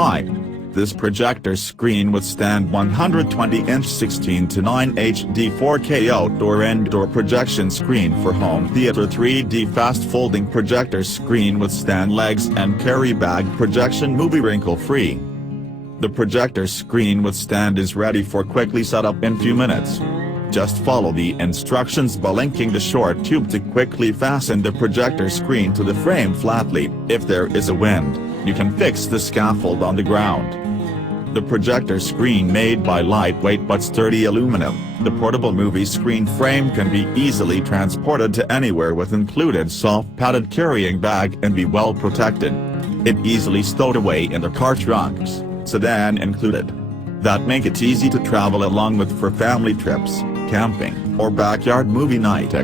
high. This projector screen withstands 120-inch 16:9 HD 4K outdoor-indoor projection screen for home theater 3D fast-folding projector screen withstand legs and carry bag projection movie wrinkle-free. The projector screen withstand is ready for quickly setup in few minutes. Just follow the instructions by linking the short tube to quickly fasten the projector screen to the frame flatly. If there is a wind, you can fix the scaffold on the ground. The projector screen made by lightweight but sturdy aluminum, the portable movie screen frame can be easily transported to anywhere with included soft padded carrying bag and be well protected. It easily stowed away in the car trunks, sedan included. That make it easy to travel along with for family trips, camping, or backyard movie night.